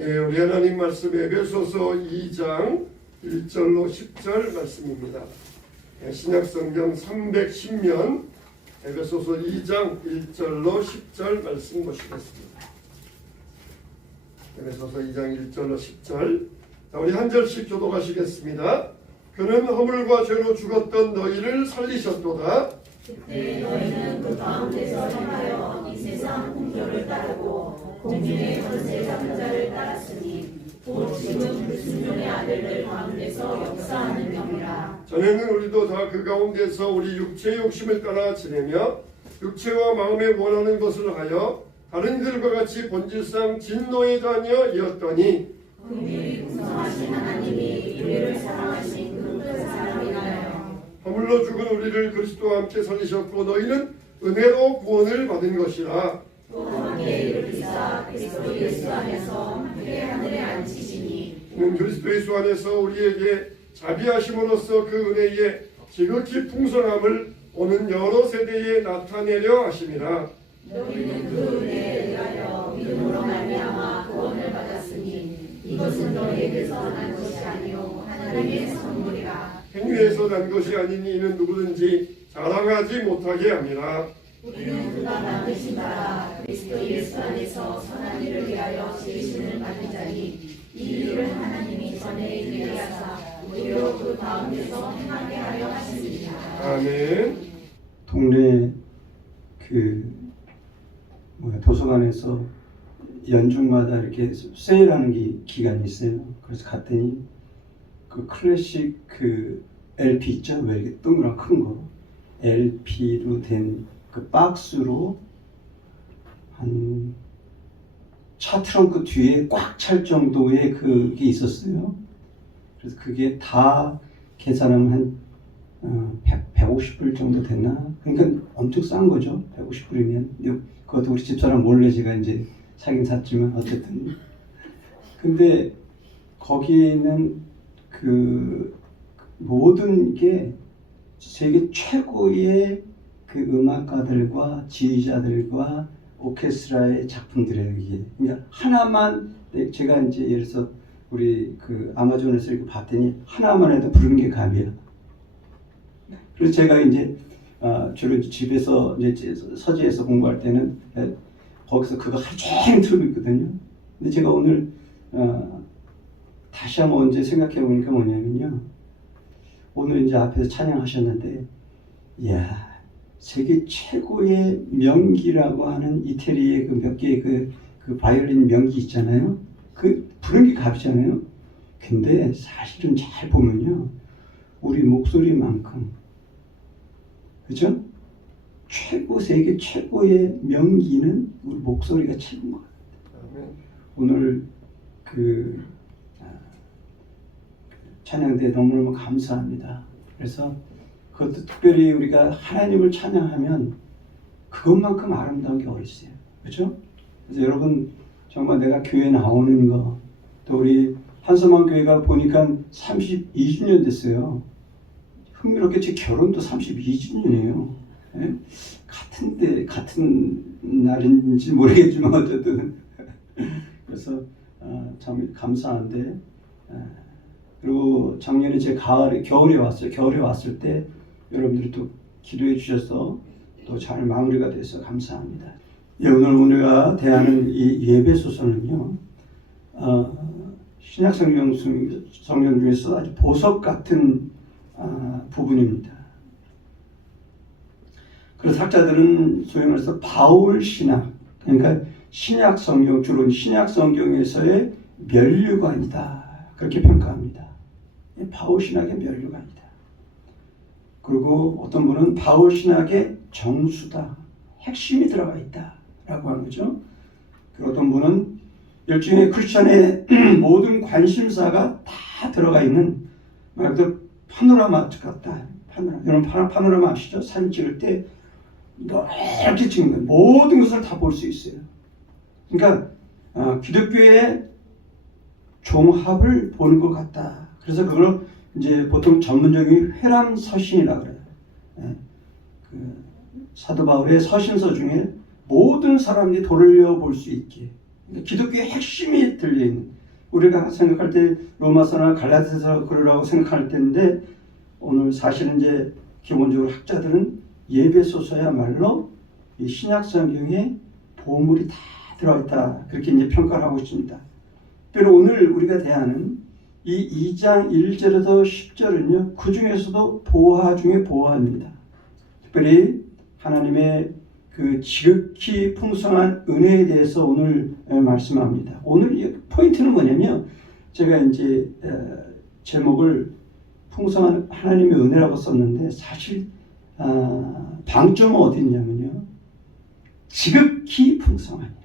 우리 하나님 말씀 에베소서 2장 1절로 10절 말씀입니다. 신약성경 310면 에베소서 2장 1절로 10절 말씀 보시겠습니다. 에베소서 2장 1절로 10절. 우리 한 절씩 교독하시겠습니다. 그는 허물과 죄로 죽었던 너희를 살리셨도다. 그때 너희는 그 가운데서 행하여 이 세상 풍조를 따르고 공중의 권세 잡은 자를 따랐으니 곧 지금 불순종의 아들들 가운데서 역사하는 경이라. 전에는 우리도 다 그 가운데서 우리 육체의 욕심을 따라 지내며 육체와 마음에 원하는 것을 하여 다른 이들과 같이 본질상 진노의 자녀이었더니 긍휼히 풍성하신 하나님이 우리를 사랑하신 그 큰 사랑이나요. 허물로 죽은 우리를 그리스도와 함께 살리셨고 너희는 은혜로 구원을 받은 것이라. 또 함께 일으키사 그리스도 예수 안에서 함께 하늘에 앉히시니 이는 그리스도 예수 안에서 우리에게 자비하심으로써 그 은혜의 지극히 풍성함을 오는 여러 세대에 나타내려 하심이라. 너희는 그 은혜에 의하여 믿음으로 말미암아 구원을 받았으니 이것은 너희에게서 난 것이 아니요 하나님의 선물이라. 행위에서 난 것이 아니니 이는 누구든지 자랑하지 못하게 함이라. 우리는 그가 만드신 바라 그리스도 예수 안에서 선한 일을 위하여 지으심을 받은 자니 이 일은 하나님이 전에 일을 하사 우리로 그 가운데서 행하게 하려 하십니다. 아멘. 동네 도서관에서 연중마다 이렇게 세일하는 기간이 있어요. 그래서 갔더니 그 클래식 LP 있죠? 왜 이렇게 동그란 큰 거 LP로 된 그 박스로 한 차 트렁크 뒤에 꽉 찰 정도의 그게 있었어요. 그래서 그게 다 계산하면 한 150불 정도 됐나? 그러니까 엄청 싼 거죠. 150불이면. 그것도 우리 집사람 몰래 제가 이제 사긴 샀지만 어쨌든. 근데 거기는 그 모든 게 세계 최고의 그 음악가들과 지휘자들과 오케스트라의 작품들이에요. 이게. 그러니까 하나만 제가 이제 예를 들어서 우리 그 아마존에서 이렇게 봤더니 하나만 해도 부르는 게 감이야. 그래서 제가 이제 주로 집에서 이제 서재에서 공부할 때는 거기서 그거 하루 종일 틀고 있거든요. 근데 제가 오늘 다시 한번 언제 생각해 보니까 뭐냐면요. 오늘 이제 앞에서 찬양하셨는데, 이야, 세계 최고의 명기라고 하는 이태리의 그 몇 개의 그 바이올린 명기 있잖아요. 그 부른 게 값이잖아요. 근데 사실은 잘 보면요, 우리 목소리만큼, 그죠? 세계 최고의 명기는 우리 목소리가 최고인 것 같아요. 오늘 찬양대 너무너무 감사합니다. 그래서 그것도 특별히 우리가 하나님을 찬양하면 그것만큼 아름다운 게 어디 있어요. 그렇죠? 그래서 여러분 정말 내가 교회 나오는 거, 또 우리 한서만 교회가 보니까 32주년 됐어요. 흥미롭게 제 결혼도 32주년이에요. 예? 같은 날인지 모르겠지만 어쨌든 그래서 참 감사한데, 그리고 작년에 제 겨울에 왔어요. 겨울에 왔을 때 여러분들이 또 기도해 주셔서 또 잘 마무리가 돼서 감사합니다. 예, 오늘 우리가 대하는 이 예배소서는요, 신약 성경 중에서 아주 보석 같은 부분입니다. 그래서 학자들은 소위 말해서 바울 신학, 그러니까 신약 성경, 주로 신약 성경에서의 면류관이다, 그렇게 평가합니다. 바울 신학의 면류관이다. 그리고 어떤 분은 바울 신학의 정수다, 핵심이 들어가 있다라고 하는 거죠. 그리고 어떤 분은 일종의 크리스천의 모든 관심사가 다 들어가 있는, 말 그대로 파노라마 같다. 여러분 파노라마 아시죠? 사진 찍을 때 이렇게 찍는 거예요. 모든 것을 다 볼 수 있어요. 그러니까 기독교의 종합을 보는 것 같다. 그래서 그걸 이제 보통 전문적인 회람서신이라고 그래요. 사도 바울의 서신서 중에 모든 사람들이 돌려볼 수 있게 기독교의 핵심이 들려있는, 우리가 생각할 때 로마서나 갈라디아서 그러라고 생각할 때인데, 오늘 사실은 이제 기본적으로 학자들은 예배소서야말로 이 신약 성경에 보물이 다 들어있다, 그렇게 이제 평가를 하고 있습니다. 그리고 오늘 우리가 대하는 이 2장 1절에서 10절은요, 그 중에서도 보화 중에 보화입니다. 특별히 하나님의 그 지극히 풍성한 은혜에 대해서 오늘 말씀합니다. 오늘 포인트는 뭐냐면, 제가 이제 제목을 풍성한 하나님의 은혜라고 썼는데, 사실 방점은 어디 있냐면요, 지극히 풍성한.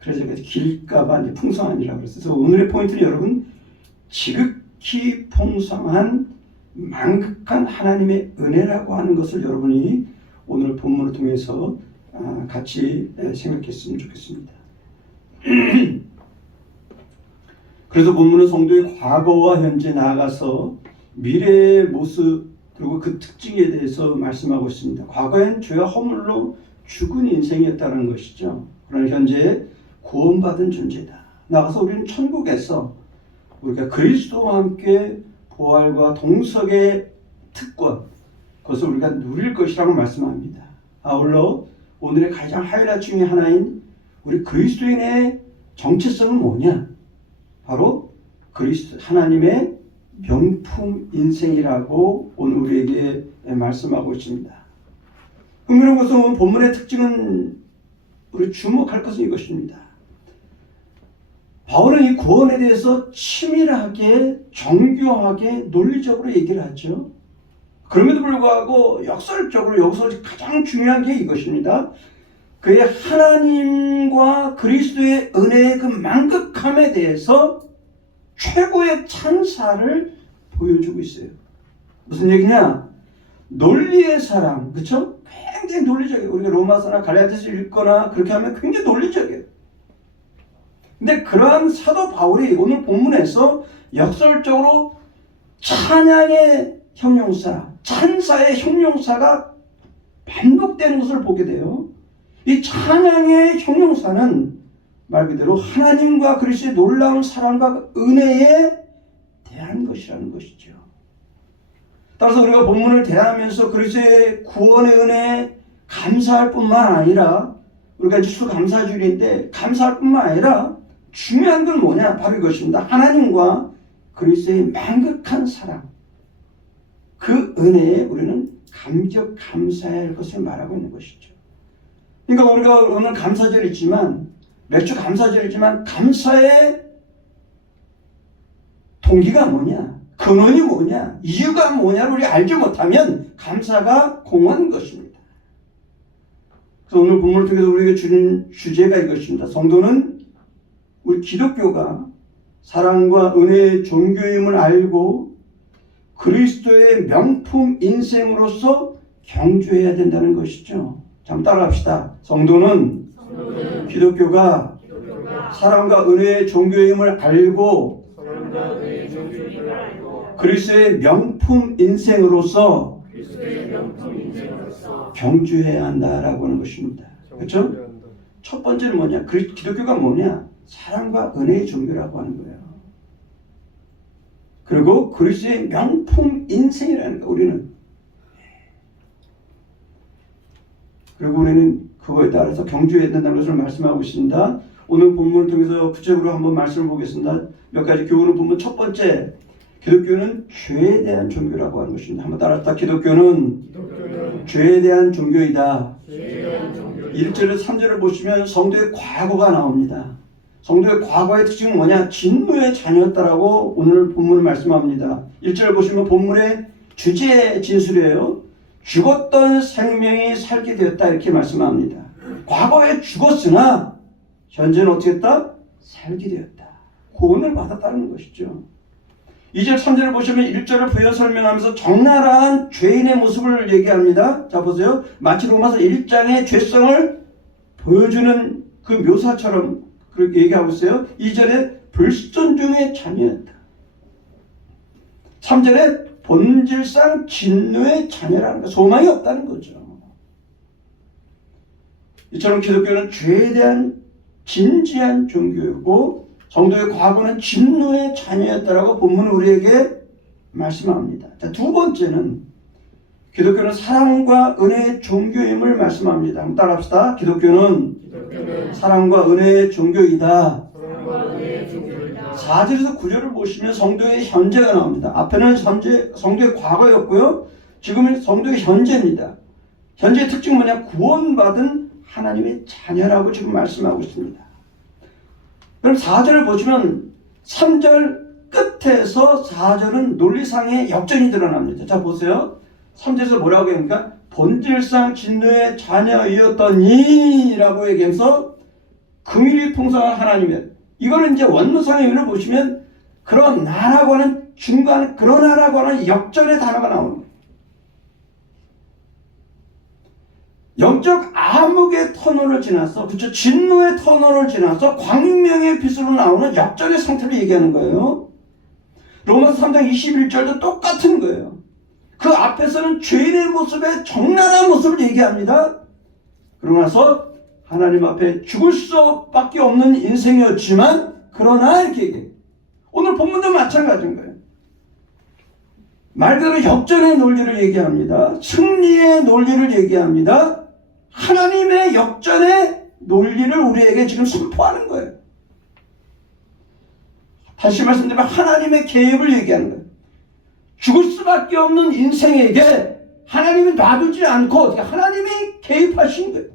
그래서 제가 길까봐 이제 풍성한이라고 그랬어요. 그래서 오늘의 포인트는 여러분, 지극히 풍성한 만극한 하나님의 은혜라고 하는 것을 여러분이 오늘 본문을 통해서 같이 생각했으면 좋겠습니다. 그래서 본문은 성도의 과거와 현재, 나아가서 미래의 모습, 그리고 그 특징에 대해서 말씀하고 있습니다. 과거엔 죄와 허물로 죽은 인생이었다는 것이죠. 그러나 현재 구원받은 존재다. 나가서 우리는 천국에서 우리가 그리스도와 함께 부활과 동석의 특권, 그것을 우리가 누릴 것이라고 말씀합니다. 아울러 오늘의 가장 하이라이트 중에 하나인 우리 그리스도인의 정체성은 뭐냐? 바로 그리스도, 하나님의 명품 인생이라고 오늘 우리에게 말씀하고 있습니다. 흥미로운 것은 본문의 특징은, 우리 주목할 것은 이것입니다. 바울은 이 구원에 대해서 치밀하게, 정교하게, 논리적으로 얘기를 하죠. 그럼에도 불구하고 역설적으로 여기서 가장 중요한 게 이것입니다. 그의 하나님과 그리스도의 은혜의 그 만극함에 대해서 최고의 찬사를 보여주고 있어요. 무슨 얘기냐? 논리의 사람, 그렇죠? 굉장히 논리적이에요. 우리가 로마서나 갈라디아서 읽거나 그렇게 하면 굉장히 논리적이에요. 근데 그러한 사도 바울이 오늘 본문에서 역설적으로 찬양의 형용사, 찬사의 형용사가 반복되는 것을 보게 돼요. 이 찬양의 형용사는 말 그대로 하나님과 그리스도의 놀라운 사랑과 은혜에 대한 것이라는 것이죠. 따라서 우리가 본문을 대하면서 그리스도의 구원의 은혜에 감사할 뿐만 아니라, 우리가 이제 수감사주일인데 감사할 뿐만 아니라 중요한 건 뭐냐? 바로 이것입니다. 하나님과 그리스도의 만극한 사랑, 그 은혜에 우리는 감격 감사해야 할 것을 말하고 있는 것이죠. 그러니까 우리가 오늘 감사절이지만, 매주 감사절이지만, 감사의 동기가 뭐냐? 근원이 뭐냐? 이유가 뭐냐를 우리가 알지 못하면 감사가 공허한 것입니다. 그래서 오늘 본문을 통해서 우리에게 주는 주제가 이것입니다. 성도는 우리 기독교가 사랑과 은혜의 종교임을 알고 그리스도의 명품 인생으로서 경주해야 된다는 것이죠. 자, 한번 따라합시다. 성도는 기독교가 사랑과 은혜의 종교임을 알고 그리스도의 명품 인생으로서 경주해야 한다라고 하는 것입니다. 그렇죠? 첫 번째는 뭐냐? 기독교가 뭐냐? 사랑과 은혜의 종교라고 하는 거예요. 그리고 그리스도의 명품 인생이라는 거, 우리는. 그리고 우리는 그거에 따라서 경주해야 된다는 것을 말씀하고 있습니다. 오늘 본문을 통해서 구체적으로 한번 말씀을 보겠습니다. 몇 가지 교훈을 보면, 첫 번째, 기독교는 죄에 대한 종교라고 하는 것입니다. 한번 따라합시다. 기독교는 죄에 대한 종교이다. 1절에서 3절을 보시면 성도의 과거가 나옵니다. 성도의 과거의 특징은 뭐냐? 진노의 자녀였다라고 오늘 본문을 말씀합니다. 1절 보시면 본문의 주제 진술이에요. 죽었던 생명이 살게 되었다, 이렇게 말씀합니다. 과거에 죽었으나 현재는 어떻게 했다? 살게 되었다. 구원을 받았다는 것이죠. 2절 3절을 보시면 1절을 부연 설명하면서 적나라한 죄인의 모습을 얘기합니다. 자, 보세요. 마치 로마서 1장의 죄성을 보여주는 그 묘사처럼 그렇게 얘기하고 있어요. 2절에 불순종의 자녀였다. 3절에 본질상 진노의 자녀라는 거, 소망이 없다는 거죠. 이처럼 기독교는 죄에 대한 진지한 종교였고 성도의 과거는 진노의 자녀였다라고 본문은 우리에게 말씀합니다. 자, 두 번째는 기독교는 사랑과 은혜의 종교임을 말씀합니다. 한번 따라합시다. 기독교는 사랑과 은혜의 종교이다. 4절에서 9절을 보시면 성도의 현재가 나옵니다. 앞에는 성도의 과거였고요. 지금은 성도의 현재입니다. 현재의 특징은 뭐냐? 구원받은 하나님의 자녀라고 지금 말씀하고 있습니다. 그럼 4절을 보시면 3절 끝에서 4절은 논리상의 역전이 드러납니다. 자, 보세요. 3절에서 뭐라고 합니까? 본질상 진노의 자녀이었더니 라고 얘기해서 긍휼이 풍성한 하나님이에요. 이거는 이제 원문상의 의미를 보시면 그러나라고 하는 중간 그러나라고 하는 역전의 단어가 나오는 거예요. 영적 암흑의 터널을 지나서, 그렇죠? 진노의 터널을 지나서 광명의 빛으로 나오는 역전의 상태를 얘기하는 거예요. 로마서 3장 21절도 똑같은 거예요. 그 앞에서는 죄인의 모습의 적나라한 모습을 얘기합니다. 그러고 나서 하나님 앞에 죽을 수밖에 없는 인생이었지만 그러나 이렇게 얘기해요. 오늘 본문도 마찬가지인 거예요. 말 그대로 역전의 논리를 얘기합니다. 승리의 논리를 얘기합니다. 하나님의 역전의 논리를 우리에게 지금 선포하는 거예요. 다시 말씀드리면 하나님의 계획을 얘기하는 거예요. 죽을 수밖에 없는 인생에게 하나님이 놔두지 않고 하나님이 개입하신 거예요.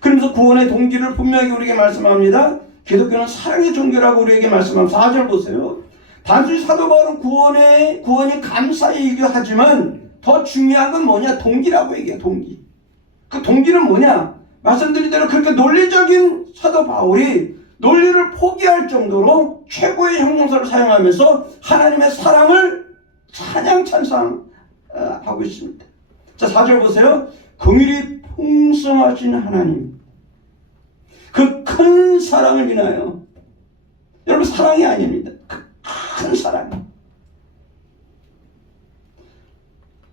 그러면서 구원의 동기를 분명히 우리에게 말씀합니다. 기독교는 사랑의 종교라고 우리에게 말씀합니다. 4절 보세요. 단순히 사도 바울은 구원이 감사이기도 하지만 더 중요한 건 뭐냐? 동기라고 얘기해요. 동기. 그 동기는 뭐냐? 말씀드린 대로 그렇게 논리적인 사도 바울이 논리를 포기할 정도로 최고의 형용사를 사용하면서 하나님의 사랑을 찬양 찬송하고 있습니다. 자, 4절 보세요. 긍휼이 풍성하신 하나님, 그 큰 사랑을 인하여, 여러분 사랑이 아닙니다. 그 큰 사랑.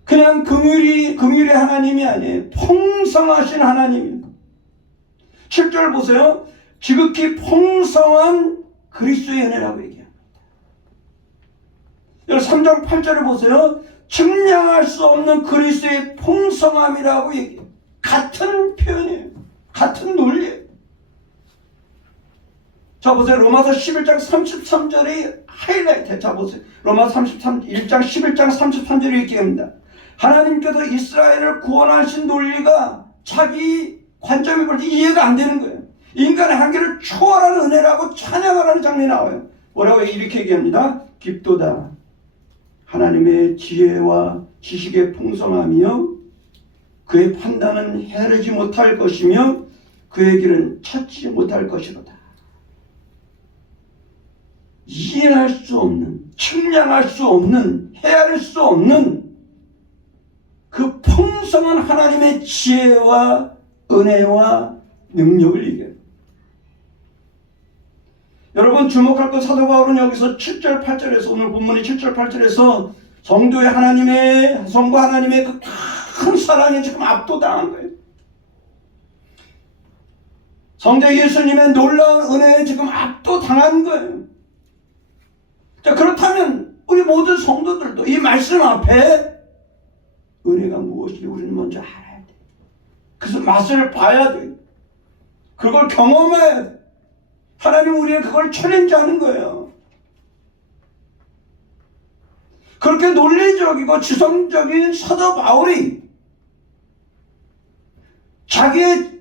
그냥 긍휼의 하나님이 아니에요. 풍성하신 하나님입니다. 7절 보세요. 지극히 풍성한 그리스도의 은혜라고 얘기합니다. 여러분 3장 8절을 보세요. 측량할 수 없는 그리스도의 풍성함이라고 얘기해요. 같은 표현이에요. 같은 논리예요. 자 보세요. 로마서 11장 33절이 하이라이트. 자 보세요. 로마서 1장 11장 33절이 이렇게 합니다. 하나님께서 이스라엘을 구원하신 논리가 자기 관점이 볼 때 이해가 안 되는 거예요. 인간의 한계를 초월하는 은혜라고 찬양하라는 장면이 나와요. 뭐라고 이렇게 얘기합니다. 깊도다. 하나님의 지혜와 지식의 풍성함이요 그의 판단은 헤아리지 못할 것이며 그의 길은 찾지 못할 것이로다. 이해할 수 없는, 측량할 수 없는, 헤아릴 수 없는 그 풍성한 하나님의 지혜와 은혜와 능력을 얘기해요. 여러분 주목할 것 사도 바울은 여기서 7절 8절에서 오늘 본문의 7절 8절에서 성부 하나님의 그 큰 사랑에 지금 압도당한 거예요. 성자 예수님의 놀라운 은혜에 지금 압도당한 거예요. 자, 그렇다면 우리 모든 성도들도 이 말씀 앞에 은혜가 무엇인지 우리는 먼저 알아야 돼. 그래서 맛을 봐야 돼. 그걸 경험해야 돼. 하나님 우리의 그걸 챌린지하는 거예요. 그렇게 논리적이고 지성적인 사도 바울이 자기의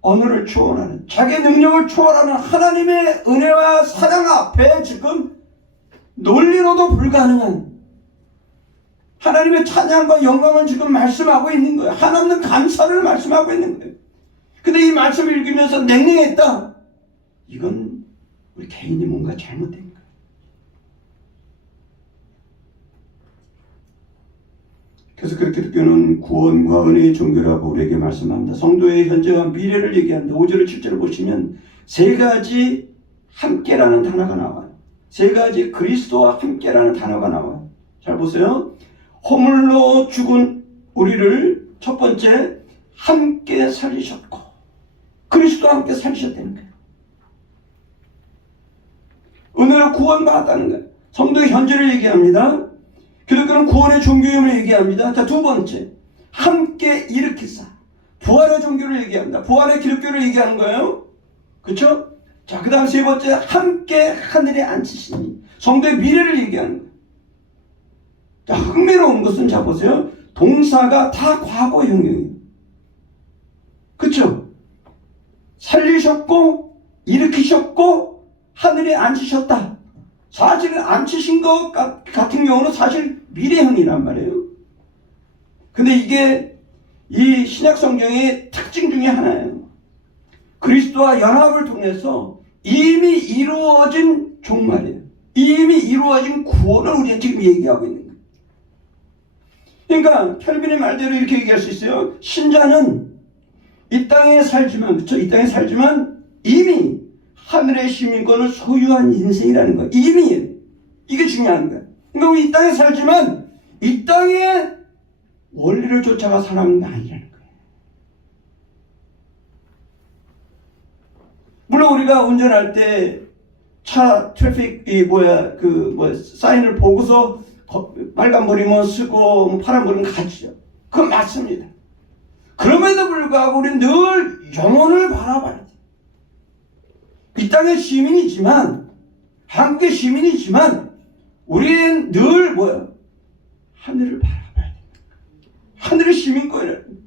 언어를 초월하는, 자기의 능력을 초월하는 하나님의 은혜와 사랑 앞에 지금 논리로도 불가능한 하나님의 찬양과 영광을 지금 말씀하고 있는 거예요. 한없는 감사를 말씀하고 있는 거예요. 근데 이 말씀을 읽으면서 냉랭했다. 이건 우리 개인이 뭔가 잘못된 거예요. 그래서 그렇게 기독교는 구원과 은혜의 종교라고 우리에게 말씀합니다. 성도의 현재와 미래를 얘기합니다. 5절을 7절을 보시면 세 가지 함께라는 단어가 나와요. 세 가지 그리스도와 함께라는 단어가 나와요. 잘 보세요. 허물로 죽은 우리를 첫 번째 함께 살리셨고, 그리스도와 함께 살으셨다는 거예요. 은혜로 구원받았다는 거예요. 성도의 현재를 얘기합니다. 기독교는 구원의 종교임을 얘기합니다. 자, 두 번째, 함께 일으키사. 부활의 종교를 얘기합니다. 부활의 기독교를 얘기하는 거예요. 그렇죠? 자, 그 다음 세 번째, 함께 하늘에 앉히시니. 성도의 미래를 얘기하는 거예요. 자, 흥미로운 것은, 자 보세요. 동사가 다 과거형이에요. 그렇죠? 살리셨고 일으키셨고 하늘에 앉히셨다. 사실은 앉히신 것 같은 경우는 사실 미래형이란 말이에요. 근데 이게 이 신약 성경의 특징 중에 하나예요. 그리스도와 연합을 통해서 이미 이루어진 종말이에요. 이미 이루어진 구원을 우리가 지금 얘기하고 있는 거예요. 그러니까 켈빈의 말대로 이렇게 얘기할 수 있어요. 신자는 이 땅에 살지만, 그렇죠? 이 땅에 살지만 이미 하늘의 시민권을 소유한 인생이라는 거예요. 이미. 이게 중요한 거예요. 그러니까 우리 이 땅에 살지만 이 땅의 원리를 쫓아가 살아가는 게 아니라는 거예요. 물론 우리가 운전할 때 차 트래픽 사인을 보고서 빨간불이면 쓰고 파란불이면 가죠. 그건 맞습니다. 그럼에도 불구하고 우리는 늘 영혼을 바라봐야 돼. 이 땅의 시민이지만, 한국의 시민이지만 우리는 늘 하늘을 바라봐야 돼. 하늘의 시민권이라는 거예요.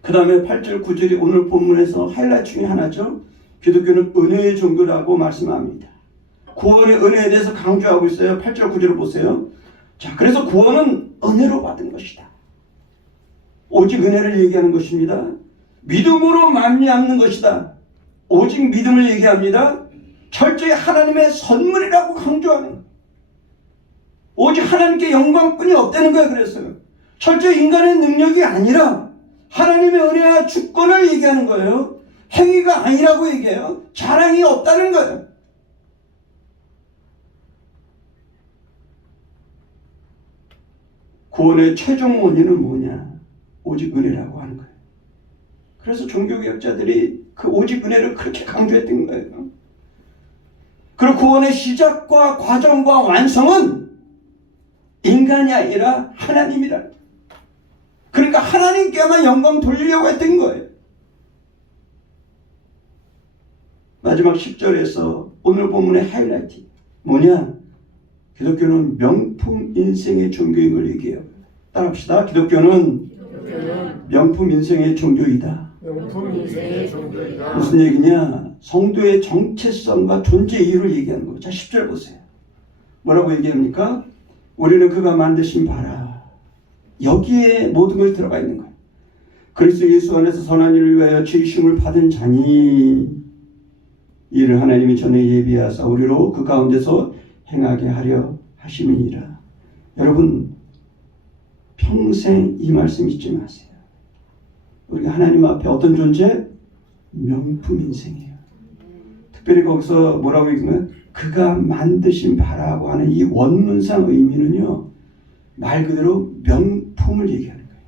그 다음에 8절 9절이 오늘 본문에서 하이라이트 중에 하나죠. 기독교는 은혜의 종교라고 말씀합니다. 구원의 은혜에 대해서 강조하고 있어요. 8절 9절을 보세요. 자, 그래서 구원은 은혜로 받은 것이다. 오직 은혜를 얘기하는 것입니다. 믿음으로 말미암는 것이다. 오직 믿음을 얘기합니다. 철저히 하나님의 선물이라고 강조하는 거예요. 오직 하나님께 영광뿐이 없다는 거예요. 그래서 철저히 인간의 능력이 아니라 하나님의 은혜와 주권을 얘기하는 거예요. 행위가 아니라고 얘기해요. 자랑이 없다는 거예요. 구원의 최종 원인은 뭐냐? 오직 은혜라고 하는 거예요. 그래서 종교개혁자들이 그 오직 은혜를 그렇게 강조했던 거예요. 그리고 구원의 시작과 과정과 완성은 인간이 아니라 하나님이라. 그러니까 하나님께만 영광 돌리려고 했던 거예요. 마지막 10절에서 오늘 본문의 하이라이트 뭐냐? 기독교는 명품 인생의 종교인 걸 얘기해요. 따라합시다. 기독교는 명품 인생의 종교이다. 명품 인생의 종교이다. 무슨 얘기냐? 성도의 정체성과 존재 이유를 얘기하는 거죠. 자, 10절 보세요. 뭐라고 얘기합니까? 우리는 그가 만드신 바라. 여기에 모든 것이 들어가 있는 거예요. 그리스도 예수 안에서 선한 일을 위하여 지으심을 받은 자니 이를 하나님이 전에 예비하사 우리로 그 가운데서 행하게 하려 하심이니라. 여러분 평생 이 말씀 잊지 마세요. 우리가 하나님 앞에 어떤 존재? 명품 인생이에요. 특별히 거기서 뭐라고 얘기하면 그가 만드신 바라고 하는 이 원문상 의미는요, 말 그대로 명품을 얘기하는 거예요.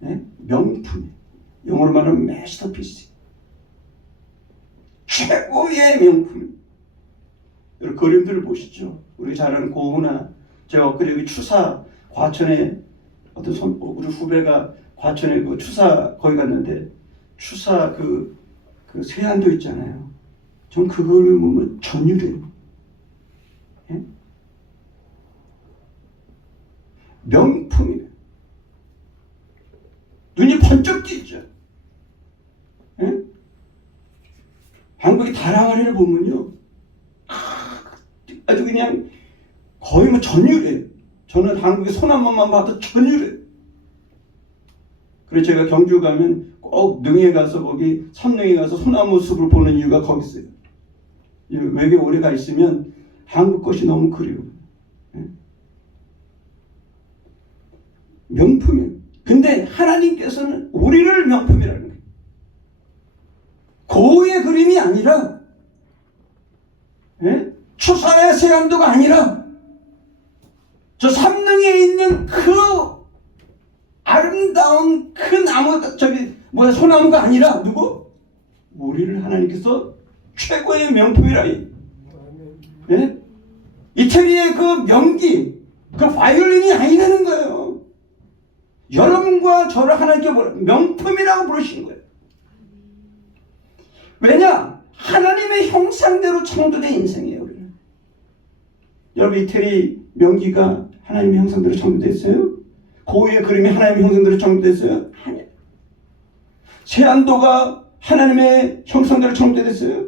네? 명품. 영어로 말하면 마스터피스. 최고의 명품. 여러분 그림들을 보시죠. 우리 잘 아는 고은아, 제가 엊그제 여기 추사 과천에 우리 후배가 과천에 그 추사 거기 갔는데 추사 그 세안도 있잖아요. 전 그걸 보면 전율해요. 예? 명품이에요. 눈이 번쩍 띄죠. 예? 한국의 다랑아리를 보면요, 아주 그냥 거의 뭐 전율해요. 저는 한국의 소나무만 봐도 전율해요. 그래서 제가 경주 가면 꼭 능에 가서 거기 삼능에 가서 소나무 숲을 보는 이유가 거기 있어요. 외국에 오래 가 있으면 한국 것이 너무 그리워요. 명품이에요. 근데 하나님께서는 우리를 명품이라는 거예요. 고의 그림이 아니라, 추사의 세안도가 아니라 저 삼릉에 있는 그 아름다운 아름다운 그 나무 소나무가 아니라 누구? 우리를 하나님께서 최고의 명품이라. 예? 이태리의 그 명기, 그 바이올린이 아니라는 거예요. 여러분과 저를 하나님께 명품이라고 부르시는 거예요. 왜냐? 하나님의 형상대로 창조된 인생이에요. 우리는. 여러분, 이태리 명기가 하나님의 형상대로 창조됐어요? 고유의 그림이 하나님의 형상대로 창조됐어요? 아니요. 세안도가 하나님의 형상대로 창조됐어요?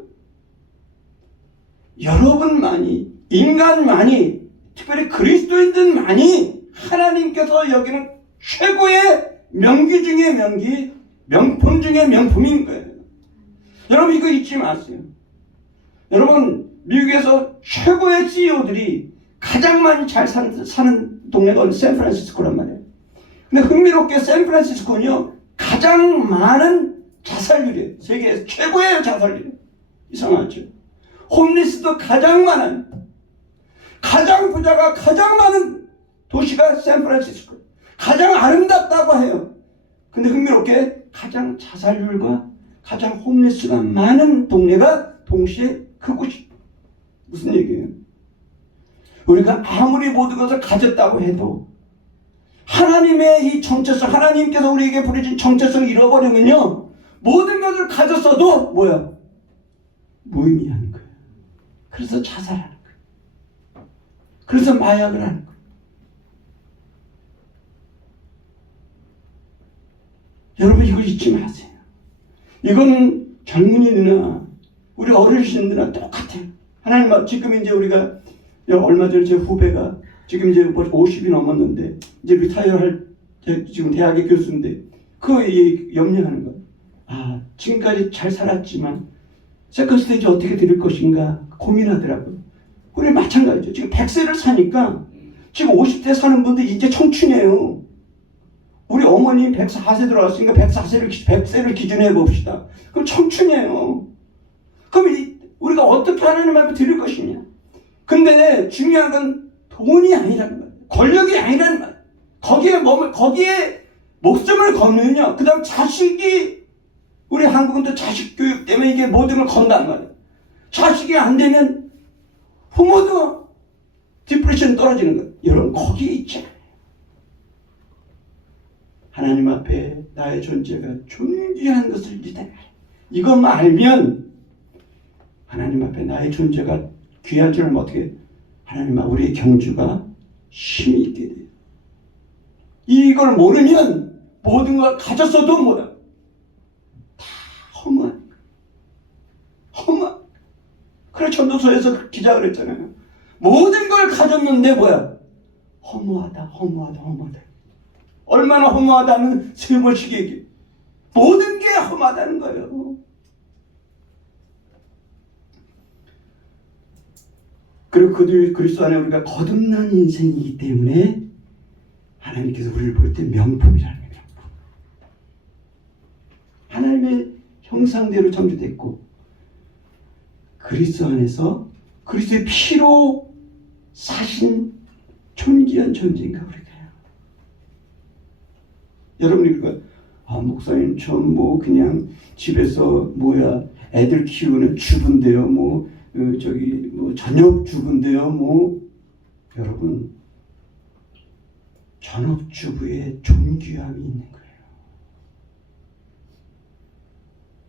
여러분만이, 인간만이, 특별히 그리스도인들만이 하나님께서 여기는 최고의 명기 중의 명기, 명품 중의 명품인 거예요. 여러분, 이거 잊지 마세요. 여러분, 미국에서 최고의 CEO들이 가장 많이 잘 사는 동네가 샌프란시스코란 말이에요. 근데 흥미롭게 샌프란시스코는요, 가장 많은 자살률이에요. 세계에서 최고의 자살률이에요. 이상하죠? 홈리스도 가장 많은, 가장 부자가 가장 많은 도시가 샌프란시스코. 가장 아름답다고 해요. 근데 흥미롭게 가장 자살률과 가장 홈리스가 많은 동네가 동시에 그곳이. 무슨 얘기예요? 우리가 아무리 모든 것을 가졌다고 해도 하나님의 이 정체성, 하나님께서 우리에게 부르신 정체성을 잃어버리면요, 모든 것을 가졌어도 뭐야? 무의미한 거예요. 그래서 자살하는 거예요. 그래서 마약을 하는 거예요. 여러분, 이거 잊지 마세요. 이건 젊은이나 우리 어르신들이나 똑같아요. 하나님, 지금 이제 우리가 얼마 전에 제 후배가 지금 이제 50이 넘었는데 이제 리타이어 할 지금 대학의 교수인데 그 염려하는 거예요. 아, 지금까지 잘 살았지만 세컨 스테이지 어떻게 드릴 것인가 고민하더라고요. 우리 마찬가지죠. 지금 100세를 사니까 지금 50대 사는 분들 이제 청춘이에요. 우리 어머니 104세 들어왔으니까 100세를 기준해 봅시다. 그럼 청춘이에요. 그럼 우리가 어떻게 하나님 앞에 드릴 것이냐. 근데 중요한 건 돈이 아니라는 거예요. 권력이 아니라는 거예요. 거기에 목숨을 걸면요. 그 다음 자식이, 우리 한국은 또 자식 교육 때문에 이게 모든 걸 건단 말이에요. 자식이 안 되면 부모도 디프레션 떨어지는 거예요. 여러분, 거기에 있잖아요. 하나님 앞에 나의 존재가 존귀한 것을 믿어야. 이것만 알면 하나님 앞에 나의 존재가 귀한 줄 알면 어떻게, 하나님 앞에 우리의 경주가 힘이 있게 돼요. 이걸 모르면 모든 걸 가졌어도 뭐야? 다 허무한 거야. 허무한. 그래, 전도서에서 기자가 그랬잖아요. 모든 걸 가졌는데 뭐야? 허무하다, 허무하다, 허무하다. 얼마나 허무하다는 세 번씩 얘기해. 모든 게 허무하다는 거예요. 그리고 그리스도 안에 우리가 거듭난 인생이기 때문에 하나님께서 우리를 볼 때 명품이라는 거예요. 하나님의 형상대로 창조됐고 그리스도 안에서 그리스도의 피로 사신 존귀한 존재인가 우리가요. 여러분이 그거 목사님 전 그냥 집에서 애들 키우는 주부인데요. 전업 주부인데요. 여러분, 전업 주부의 존귀함이 있는 거예요.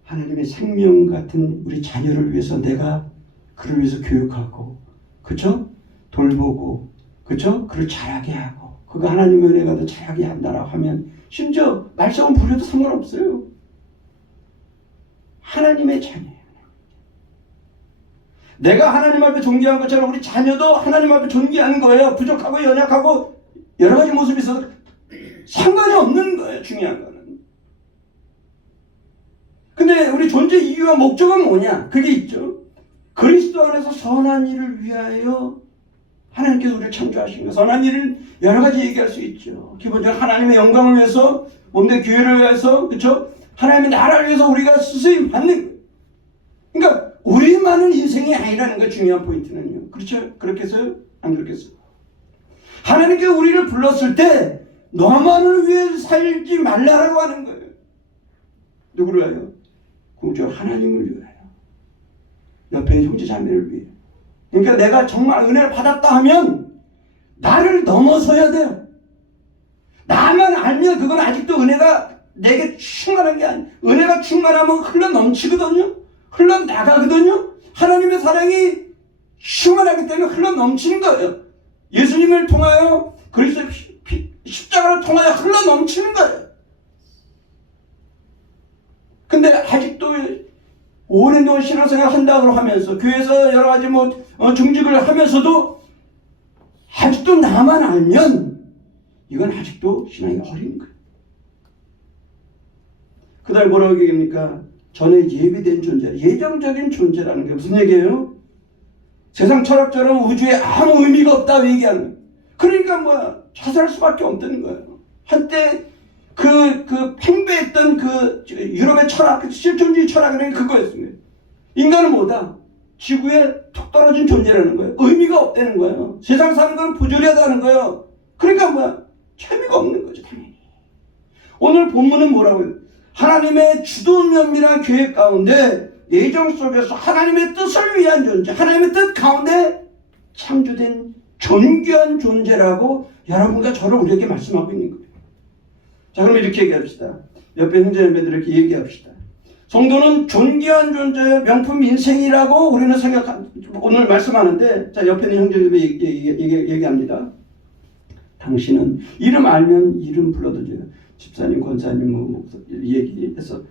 하나님의 생명 같은 우리 자녀를 위해서 내가 그를 위해서 교육하고, 그쵸? 돌보고, 그쵸? 그를 자라게 하고, 그가 하나님의 은혜가 더 자라게 한다라고 하면 심지어 말썽은 부려도 상관없어요. 하나님의 자녀예요. 내가 하나님 앞에 존귀한 것처럼 우리 자녀도 하나님 앞에 존귀한 거예요. 부족하고 연약하고 여러 가지 모습이 있어서 상관이 없는 거예요. 중요한 거는. 근데 우리 존재 이유와 목적은 뭐냐? 그게 있죠. 그리스도 안에서 선한 일을 위하여 하나님께서 우리를 창조하신 거. 선한 일을 여러 가지 얘기할 수 있죠. 기본적으로 하나님의 영광을 위해서, 몸된 교회를 위해서, 그렇죠? 하나님의 나라를 위해서 우리가 쓰임 받는 거예요. 그러니까 우리만은 인생이 아니라는 게 중요한 포인트는요. 그렇죠? 그렇겠어요? 안 그렇겠어요? 하나님께서 우리를 불렀을 때 너만을 위해 살지 말라라고 하는 거예요. 누구를 위하여? 공적 하나님을 위하여. 옆에 있는 형제 자매를 위해. 그러니까 내가 정말 은혜를 받았다 하면 나를 넘어서야 돼요. 나만 알면 그건 아직도 은혜가 내게 충만한 게 아니에요. 은혜가 충만하면 흘러 넘치거든요. 흘러 나가거든요. 하나님의 사랑이 충만하기 때문에 흘러 넘치는 거예요. 예수님을 통하여 그리스도 십자가를 통하여 흘러 넘치는 거예요. 근데 아직도 오랜동안 신앙생활 한다고 하면서 교회에서 여러 가지 중직을 하면서도 아직도 나만 알면 이건 아직도 신앙이 어린 거예요. 그 다음에 뭐라고 얘기합니까? 전에 예비된 존재, 예정적인 존재라는 게 무슨 얘기예요? 세상 철학처럼 우주에 아무 의미가 없다고 얘기하는 거예요. 그러니까 자살할 수밖에 없다는 거예요. 한때 그 팽배했던 그 유럽의 철학, 그 실존주의 철학은 그거였습니다. 인간은 뭐다? 지구에 툭 떨어진 존재라는 거예요. 의미가 없다는 거예요. 세상 사는 건 부조리하다는 거예요. 그러니까 재미가 없는 거죠, 당연히. 오늘 본문은 뭐라고 해요? 하나님의 주도면밀한 계획 가운데 예정 속에서 하나님의 뜻을 위한 존재, 하나님의 뜻 가운데 창조된 존귀한 존재라고 여러분과 저를 우리에게 말씀하고 있는 거예요. 자, 그럼 이렇게 얘기합시다. 옆에 형제자매들에게 얘기합시다. 성도는 존귀한 존재의 명품 인생이라고 우리는 오늘 말씀하는데, 자, 옆에 있는 형제자매 얘기합니다. 당신은 이름 알면 이름 불러도 돼요. 집사님, 권사님, 얘기해서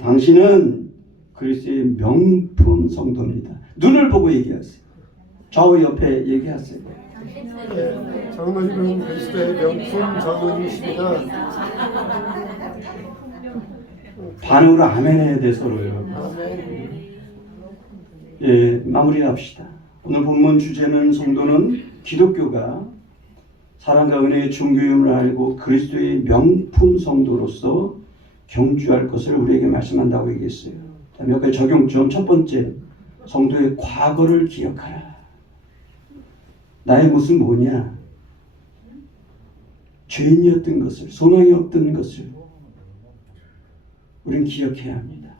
당신은 그리스도의 명품 성도입니다. 눈을 보고 얘기하세요. 좌우 옆에 얘기하세요. 장로님은 그리스도의 명품 장로님이십니다. 반응으로 아멘 해야 돼, 서로요. 아멘. 예, 마무리합시다. 오늘 본문 주제는 성도는 기독교가 사랑과 은혜의 종교임을 알고 그리스도의 명품 성도로서 경주할 것을 우리에게 말씀한다고 얘기했어요. 자, 몇 가지 적용점. 첫 번째, 성도의 과거를 기억하라. 나의 모습은 뭐냐? 죄인이었던 것을, 소망이 없던 것을 우리는 기억해야 합니다.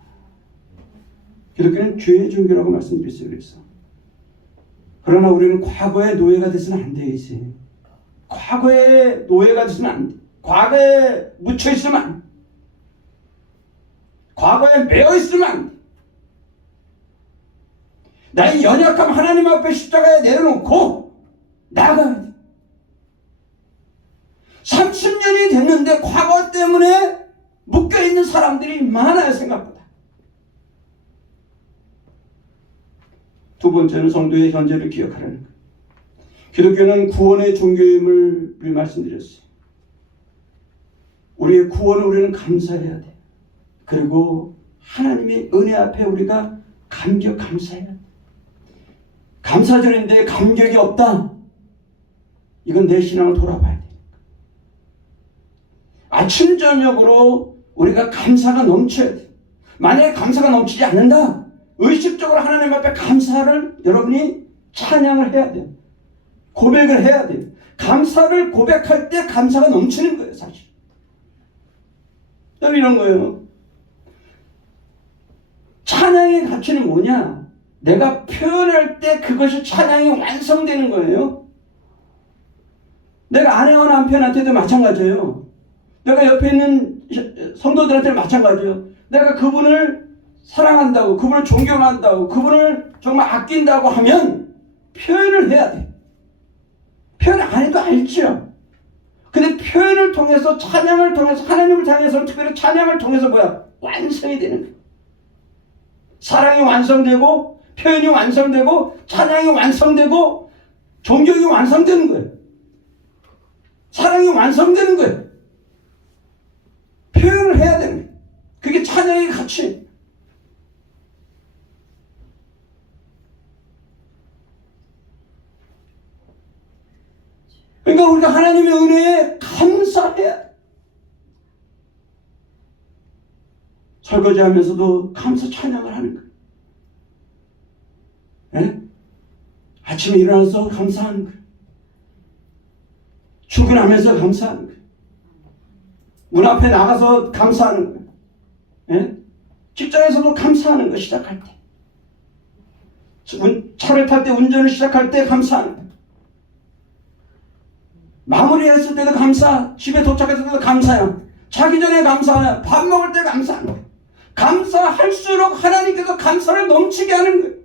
기독교는 죄의 종교라고 말씀드렸어요. 그래서 그러나 우리는 과거의 노예가 돼서는 안 돼. 이제 과거의 노예가 돼서는 안 돼. 과거에 묻혀 있으면 안 돼. 과거에 매여 있으면 안 돼. 나의 연약함 하나님 앞에 십자가에 내려놓고 나가야 돼. 30년이 됐는데 과거 때문에 묶여있는 사람들이 많아요, 생각보다. 두 번째는 성도의 현재를 기억하라는 거예요. 기독교는 구원의 종교임을 말씀드렸어요. 우리의 구원을 우리는 감사해야 돼. 그리고 하나님의 은혜 앞에 우리가 감사해야 돼. 감사절인데 감격이 없다. 이건 내 신앙을 돌아봐야 돼. 아침 저녁으로 우리가 감사가 넘쳐야 돼. 만약에 감사가 넘치지 않는다, 의식적으로 하나님 앞에 감사를 여러분이 찬양을 해야 돼요. 고백을 해야 돼요. 감사를 고백할 때 감사가 넘치는 거예요, 사실. 이런 거예요. 찬양의 가치는 뭐냐? 내가 표현할 때 그것이 찬양이 완성되는 거예요. 내가 아내와 남편한테도 마찬가지예요. 내가 옆에 있는 성도들한테도 마찬가지예요. 내가 그분을 사랑한다고, 그분을 존경한다고, 그분을 정말 아낀다고 하면 표현을 해야 돼. 표현 안 해도 알죠. 근데 표현을 통해서, 찬양을 통해서, 하나님을 향해서 특별히 찬양을 통해서 완성이 되는 거예요. 사랑이 완성되고, 표현이 완성되고, 찬양이 완성되고, 존경이 완성되는 거예요. 사랑이 완성되는 거예요. 표현을 해야 되는 거예요. 그게 찬양의 가치. 그러니까 우리가 하나님의 은혜에 감사해야 돼. 설거지하면서도 감사 찬양을 하는 거예요. 네? 아침에 일어나서 감사하는 거예요. 출근하면서 감사하는 거예요. 문 앞에 나가서 감사하는 거예요. 예? 직장에서도 감사하는 거 시작할 때. 차를 탈 때 운전을 시작할 때 감사하는 거예요. 마무리했을 때도 감사, 집에 도착했을 때도 감사해요. 자기 전에 감사해요. 밥 먹을 때 감사하는 거예요. 감사할수록 하나님께서 감사를 넘치게 하는 거예요.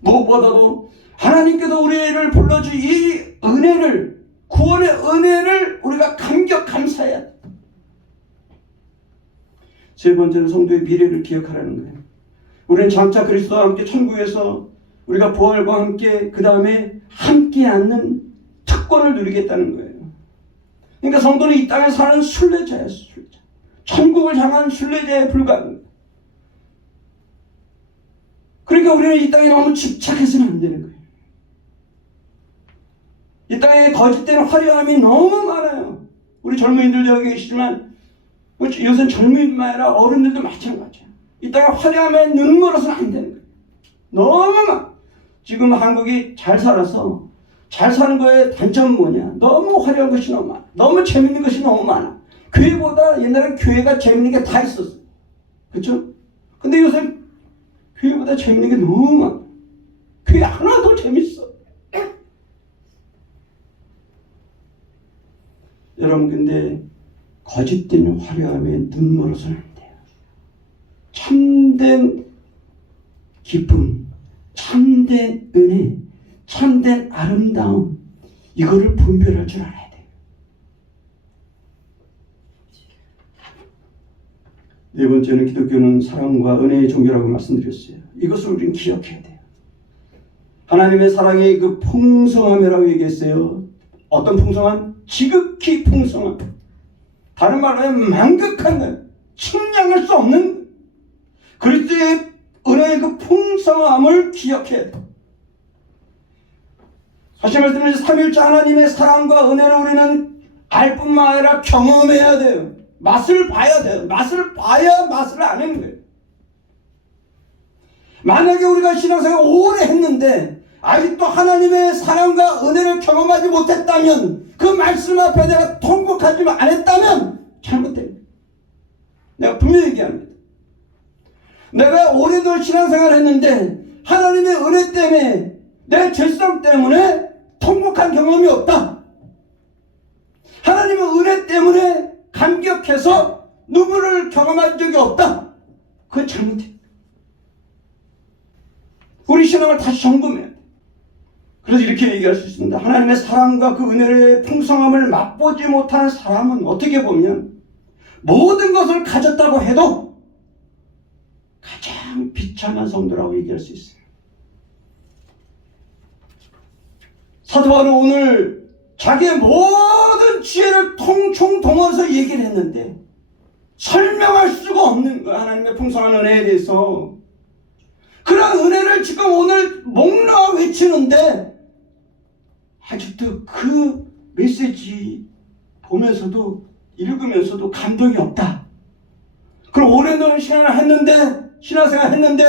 무엇보다도 하나님께서 우리를 불러주 이 은혜를, 구원의 은혜를 우리가 감사해야 돼. 세 번째는 성도의 미래를 기억하라는 거예요. 우리는 장차 그리스도와 함께 천국에서 우리가 부활과 함께 그 다음에 함께 앉는 특권을 누리겠다는 거예요. 그러니까 성도는 이 땅에 사는 순례자예요. 순례자. 천국을 향한 순례자에 불과한 거예요. 그러니까 우리는 이 땅에 너무 집착해서는 안 되는 거예요. 이 땅에 거짓된 화려함이 너무 많아요. 우리 젊은이들 여기 계시지만 요새 젊은이뿐만 아니라 어른들도 마찬가지예요. 이 땅에 화려함에 눈멀어서는 안 되는 거예요. 너무 많아. 지금 한국이 잘 살아서 잘 사는 거의 단점은 뭐냐? 너무 화려한 것이 너무 많아. 너무 재밌는 것이 너무 많아. 교회보다 옛날에 교회가 재밌는 게 다 있었어. 그렇죠? 근데 요새 교회보다 재밌는 게 너무 많아. 교회 하나도 재밌어. 여러분 근데 거짓된 화려함에 눈멀어서는 안 돼요. 참된 기쁨, 참된 은혜, 참된 아름다움, 이거를 분별할 줄 알아야 돼요. 네 번째는 기독교는 사랑과 은혜의 종교라고 말씀드렸어요. 이것을 우리는 기억해야 돼요. 하나님의 사랑의 그 풍성함이라고 얘기했어요. 어떤 풍성함? 지극히 풍성함. 다른 말로 하면 만극한 거예요. 측량할 수 없는 그리스도의 은혜의 그 풍성함을 기억해야 돼요. 다시 말씀드리면 삼위일체 하나님의 사랑과 은혜를 우리는 알 뿐만 아니라 경험해야 돼요. 맛을 봐야 돼요. 맛을 봐야 맛을 아는 거예요. 만약에 우리가 신앙생활 오래 했는데 아직도 하나님의 사랑과 은혜를 경험하지 못했다면, 그 말씀 앞에 내가 통곡하지 안 했다면 잘못됩니다. 내가 분명히 얘기합니다. 내가 오래도 신앙생활을 했는데 하나님의 은혜 때문에, 내 죄성 때문에 통곡한 경험이 없다. 하나님의 은혜 때문에 감격해서 눈물을 경험한 적이 없다. 그건 잘못해. 우리 신앙을 다시 점검해야 돼. 그래서 이렇게 얘기할 수 있습니다. 하나님의 사랑과 그 은혜의 풍성함을 맛보지 못하는 사람은 어떻게 보면 모든 것을 가졌다고 해도 가장 비참한 성도라고 얘기할 수 있어요. 사도 바울은 오늘 자기의 모든 지혜를 통충동원해서 얘기를 했는데 설명할 수가 없는 거야. 하나님의 풍성한 은혜에 대해서. 그런 은혜를 지금 오늘 목놓아 외치는데 아직도 그 메시지 보면서도, 읽으면서도 감동이 없다. 그럼 오래된 신앙생활 했는데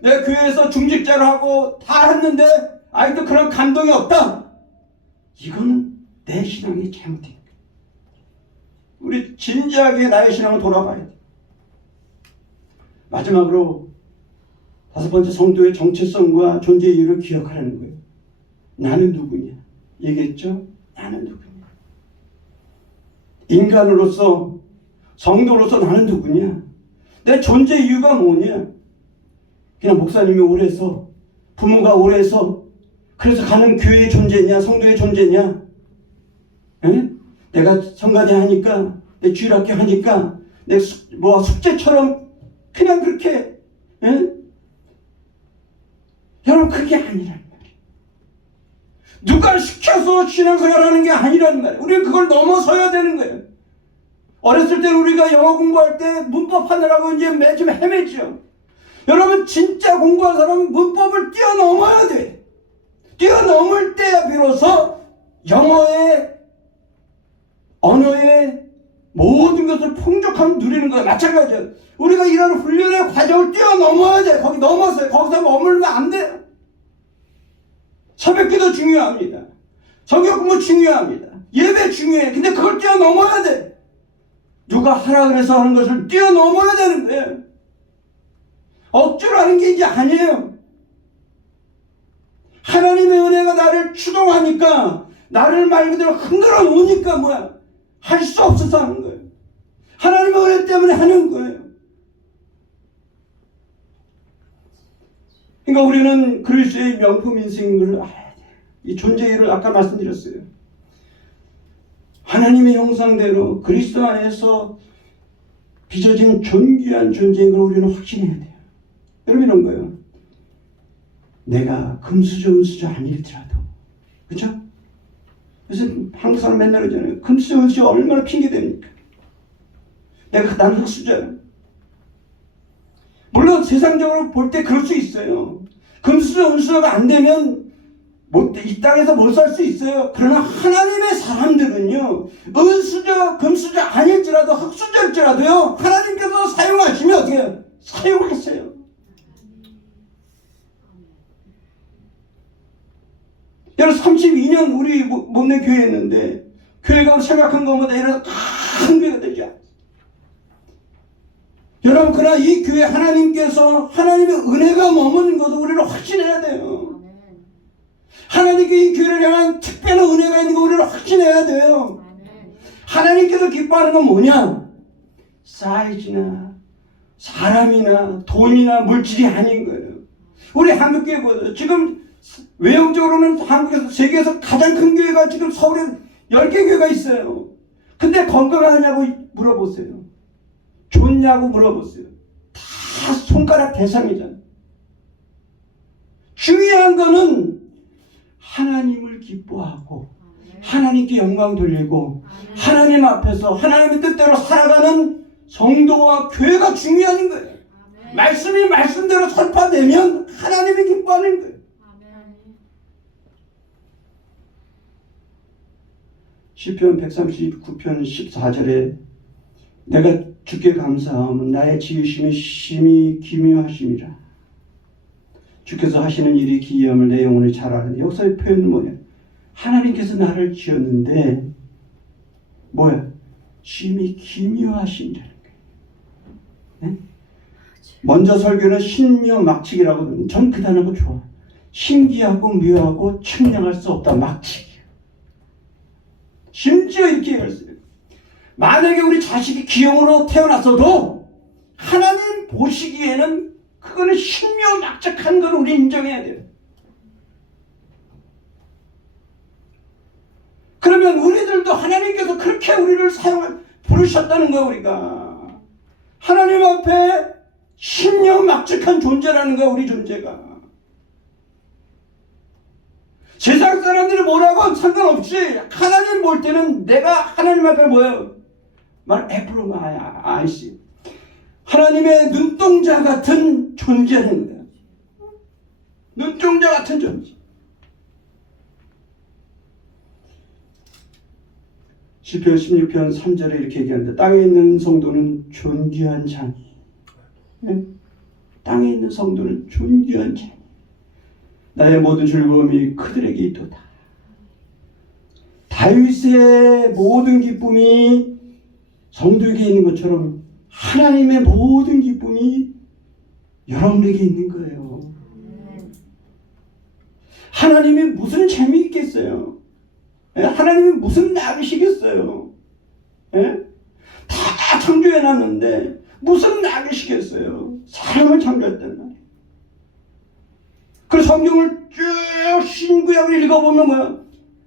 내 교회에서 중직자를 하고 다 했는데 아직도 그런 감동이 없다. 이거는 내 신앙이 잘못된 거야. 우리 진지하게 나의 신앙을 돌아봐야 돼. 마지막으로 다섯 번째, 성도의 정체성과 존재 이유를 기억하라는 거예요. 나는 누구냐? 얘기했죠? 나는 누구냐? 인간으로서, 성도로서 나는 누구냐? 내 존재 이유가 뭐냐? 그냥 목사님이 오래서, 부모가 오래서, 그래서 가는 교회의 존재냐? 성도의 존재냐? 에? 내가 성가대 하니까, 내 주일학교 하니까, 내 숙제처럼 그냥 그렇게, 에? 여러분, 그게 아니란 말이에요. 누가 시켜서 신앙생활하는 게 아니란 말이에요. 우리는 그걸 넘어서야 되는 거예요. 어렸을 때는 우리가 영어 공부할 때 문법 하느라고 이제 매주 헤매죠. 여러분, 진짜 공부한 사람은 문법을 뛰어넘어야 돼. 뛰어넘을 때야 비로소 영어의, 언어의 모든 것을 풍족함 누리는 거예요. 마찬가지예요. 우리가 이런 훈련의 과정을 뛰어넘어야 돼. 거기 넘어서요. 거기서 머물면 안 돼요. 새벽기도 중요합니다. 성경 공부 중요합니다. 예배 중요해. 근데 그걸 뛰어넘어야 돼. 누가 하라 그래서 하는 것을 뛰어넘어야 되는 거예요. 억지로 하는 게 이제 아니에요. 하나님의 은혜가 나를 추동하니까, 나를 말 그대로 흔들어 놓으니까 뭐야? 할 수 없어서 하는 거예요. 하나님의 은혜 때문에 하는 거예요. 그러니까 우리는 그리스도의 명품 인생인 걸 알아야 돼요. 이 존재를 아까 말씀드렸어요. 하나님의 형상대로 그리스도 안에서 빚어진 존귀한 존재인 걸 우리는 확신해야 돼요. 여러분 이런 거예요. 내가 금수저 은수저 아닐지라도, 그렇죠? 그래서 한국 사람 맨날 그러잖아요. 금수저 은수저 얼마나 핑계대니까. 난 흑수저야. 물론 세상적으로 볼 때 그럴 수 있어요. 금수저 은수저가 안 되면 이 땅에서 못 살 수 있어요. 그러나 하나님의 사람들은요, 은수저 금수저 아닐지라도 흑수저일지라도요, 하나님께서 사용하시면 어떻게 해요? 사용하세요. 여러분 32년 우리 몸내 교회 했는데, 교회가 생각한 것보다 이런 큰 교회가 되지 않아요. 여러분, 그러나 이 교회 하나님께서 하나님의 은혜가 머무는 것을 우리는 확신해야 돼요. 하나님께 이 교회를 향한 특별한 은혜가 있는 거 우리는 확신해야 돼요. 하나님께서 기뻐하는 건 뭐냐? 사이즈나 사람이나 돈이나 물질이 아닌 거예요. 우리 한국교회 보세요. 지금 외형적으로는 한국에서 세계에서 가장 큰 교회가 지금 서울에 10개 교회가 있어요. 근데 건강하냐고 물어보세요. 좋냐고 물어보세요. 다 손가락 대상이잖아요. 중요한 거는 하나님을 기뻐하고 하나님께 영광 돌리고 하나님 앞에서 하나님의 뜻대로 살아가는 성도와 교회가 중요한 거예요. 말씀이 말씀대로 설파되면 하나님이 기뻐하는 거예요. 시편 139편 14절에 내가 주께 감사함은 나의 지으심이 심히 기묘하심이라. 주께서 하시는 일이 기이함을 내 영혼이 잘 아는데, 여기서의 표현은 뭐냐? 하나님께서 나를 지었는데 뭐야? 심히 기묘하심이라는 거예요. 네? 먼저 설교는 신묘막측이라고 하거든요. 전 그 단어가 좋아. 신기하고 묘하고 측량할 수 없다. 막측이에요. 심지어 이렇게 얘기했어요. 만약에 우리 자식이 기형으로 태어났어도 하나님 보시기에는 그거는 신묘막측한 걸 우리 인정해야 돼요. 그러면 우리들도 하나님께서 그렇게 우리를 부르셨다는 거야. 우리가 하나님 앞에 신묘막측한 존재라는 거야. 우리 존재가. 세상 사람들이 뭐라고 상관없이 하나님 볼 때는 내가 하나님 앞에 뭐예요? 애플로 아이씨. 하나님의 눈동자 같은 존재는 거예요. 눈동자 같은 존재. 시편 16편 3절에 이렇게 얘기하는데, 땅에 있는 성도는 존귀한 자니. 네? 땅에 있는 성도는 존귀한 자니. 나의 모든 즐거움이 그들에게 있도다. 다윗의 모든 기쁨이 성도에게 있는 것처럼 하나님의 모든 기쁨이 여러분에게 있는 거예요. 하나님이 무슨 재미있겠어요? 하나님이 무슨 나으시겠어요? 다 창조해놨는데 무슨 나으시겠어요? 사람을 창조했단 말이에요. 그래서 성경을 쭉 신구약을 읽어보면 뭐야?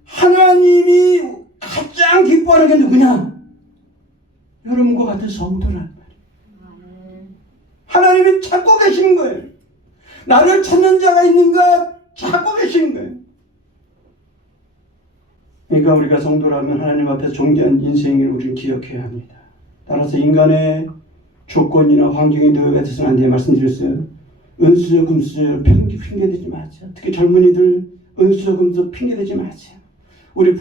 하나님이 가장 기뻐하는 게 누구냐? 여러분과 같은 성도란 말이에요. 하나님이 찾고 계신 거예요. 나를 찾는 자가 있는가 찾고 계신 거예요. 그러니까 우리가 성도라면 하나님 앞에서 존귀한 인생을 우리는 기억해야 합니다. 따라서 인간의 조건이나 환경에 노예가 되서는 안 돼 말씀드렸어요. 은수저 금수저 핑계대지 마세요. 특히 젊은이들 은수저 금수저 핑계대지 마세요. 우리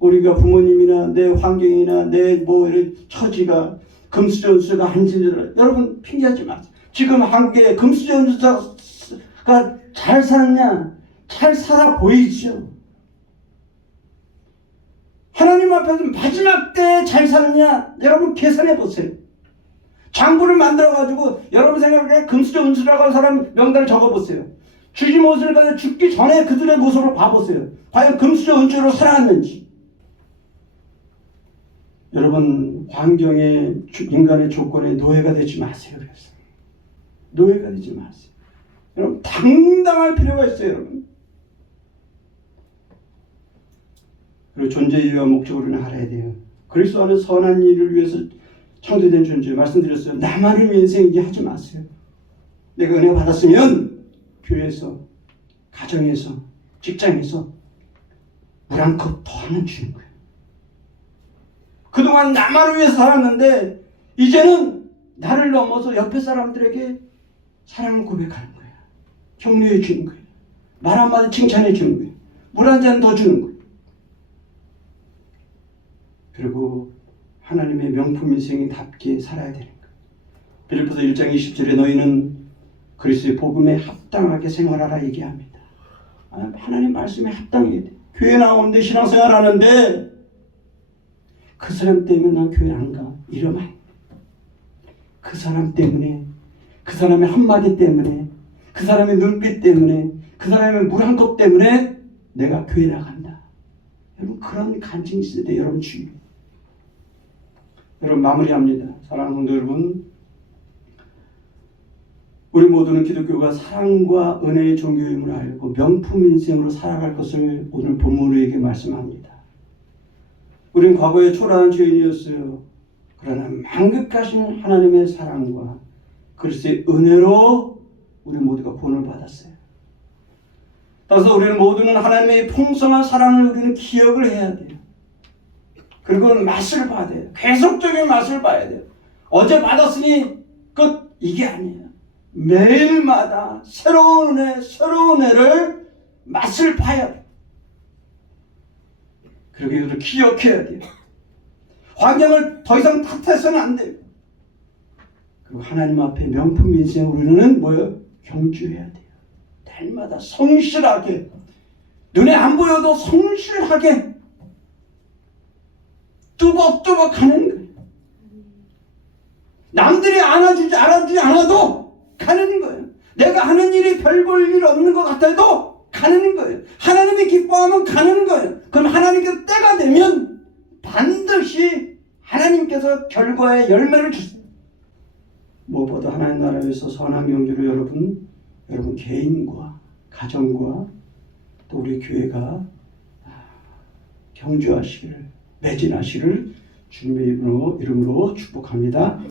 우리가 부모님이나 내 환경이나 내 이런 처지가 금수저 은수저가 아닌지를 여러분 핑계하지 마세요. 지금 한국에 금수저 은수저가 잘 사느냐? 잘 살아 보이죠. 하나님 앞에서 마지막 때 잘 사느냐? 여러분 계산해 보세요. 장부를 만들어가지고 여러분 생각에 금수저 은수라고 하는 사람 명단을 적어보세요. 주지 못을 가지고 죽기 전에 그들의 모습을 봐보세요. 과연 금수저 은수로 살아갔는지. 여러분 환경에 인간의 조건에 노예가 되지 마세요. 그래서 노예가 되지 마세요. 여러분 당당할 필요가 있어요. 여러분. 그리고 존재 이유와 목적으로는 알아야 돼요. 그리스도 안에 선한 일을 위해서 창조된 존재 말씀드렸어요. 나만을 위해 인생이지 하지 마세요. 내가 은혜 받았으면 교회에서, 가정에서, 직장에서 물 한 컵 더 하면 주는 거예요. 그동안 나만을 위해서 살았는데 이제는 나를 넘어서 옆에 사람들에게 사랑을 고백하는 거예요. 격려해 주는 거예요. 말 한마디 칭찬해 주는 거예요. 물 한 잔 더 주는 거예요. 그리고 하나님의 명품 인생답게 살아야 되는 거예요. 빌립보서 1장 20절에 너희는 그리스도의 복음에 합당하게 생활하라 얘기합니다. 하나님 말씀에 합당해야 돼. 교회 나오는데 신앙생활 하는데 그 사람 때문에 난 교회 안 가. 이러면 안 돼. 그 사람 때문에, 그 사람의 한마디 때문에, 그 사람의 눈빛 때문에, 그 사람의 물 한 컵 때문에 내가 교회 나간다. 여러분 그런 간증 시대 여러분 주의해요. 여러분 마무리합니다. 사랑하는 성도 여러분, 우리 모두는 기독교가 사랑과 은혜의 종교임을 알고 명품 인생으로 살아갈 것을 오늘 본문으로 우리에게 말씀합니다. 우린 과거에 초라한 죄인이었어요. 그러나 만극하신 하나님의 사랑과 그리스도의 은혜로 우리 모두가 구원을 받았어요. 따라서 우리는 모두는 하나님의 풍성한 사랑을 우리는 기억을 해야 돼요. 그리고 맛을 봐야 돼요. 계속적인 맛을 봐야 돼요. 어제 받았으니 끝, 이게 아니에요. 매일마다 새로운 은혜, 새로운 은혜를 맛을 봐야 돼요. 그리고 이것을 기억해야 돼요. 환경을 더 이상 탓해서는 안 돼요. 그리고 하나님 앞에 명품 인생으로 우리는 뭐예요? 경주해야 돼요. 날마다 성실하게, 눈에 안 보여도 성실하게 뚜벅뚜벅 하는 거예요. 남들이 알아주지 않아도 가는 거예요. 내가 하는 일이 별 볼 일 없는 것 같아도 가는 거예요. 하나님이 기뻐하면 가는 거예요. 그럼 하나님께서 때가 되면 반드시 하나님께서 결과의 열매를 주세요. 무엇보다 하나님 나라에 위해서 선한 경주를 여러분 개인과 가정과 또 우리 교회가 경주하시기를, 매진하시기를 주님의 이름으로 축복합니다.